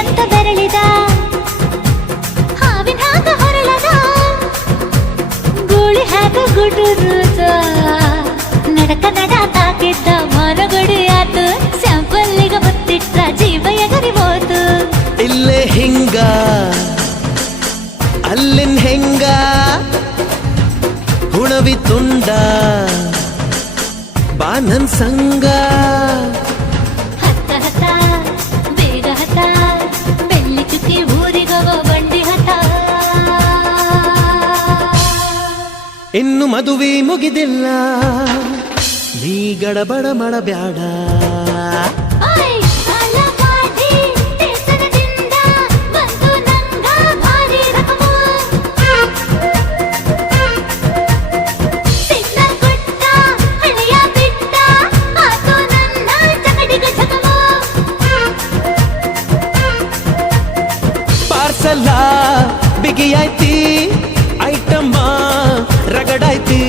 ಅಂತ ಬೆರಳಿದ ಹಾವಿನ ಹಾಗ ಹೊರಳದ ಗೂಳಿ ಹಾಗ ಗುಡುರುದ ನಡಕ ನಡ ತಾಕಿದ್ದ ಮರಗಡಿ ಆತು ಸ್ಯಾಂಪಲ್ಲಿಗ ಮುತ್ತಿಟ್ಟ ಜೀವ ಎಗರಿ ಹೋತು ಇಲ್ಲೇ ಹಿಂಗ ಅಲ್ಲಿನ್ ಹೆಂಗ ಹುಣವಿ ತುಂಡ ಬಾ ನನ್ ಸಂಗ ಹತ್ತ ಹತ ಬೇಗ ಹತ ಬೆಳ್ಳಿ ಚುಕ್ಕಿ ಊರಿಗವ ಬಂಡಿ ಹತ ಇನ್ನು ಮದುವೆ ಮುಗಿದಿಲ್ಲ ನೀ ಗಡಬಡ ಮಾಡಬ್ಯಾಡ ಓಯ್ ಸಾಲಗಾಡಿ ದೇಶದಿಂದ ಬಂದು ನಂಗ ಭಾರಿ ರಕಮು ಸಿಗ್ನಲ್ ಕೊಟ್ಟ ಹಳೆಯ ಬಿಟ್ಟ ಆತು ನನ್ನ ಚಕಡಿಗ ಚಕಮು ಪಾರ್ಸಲ ಬಿಗಿಯಾಯ್ತಿ ಐಟಮ್ಮ ರಗಡಾಯ್ತಿ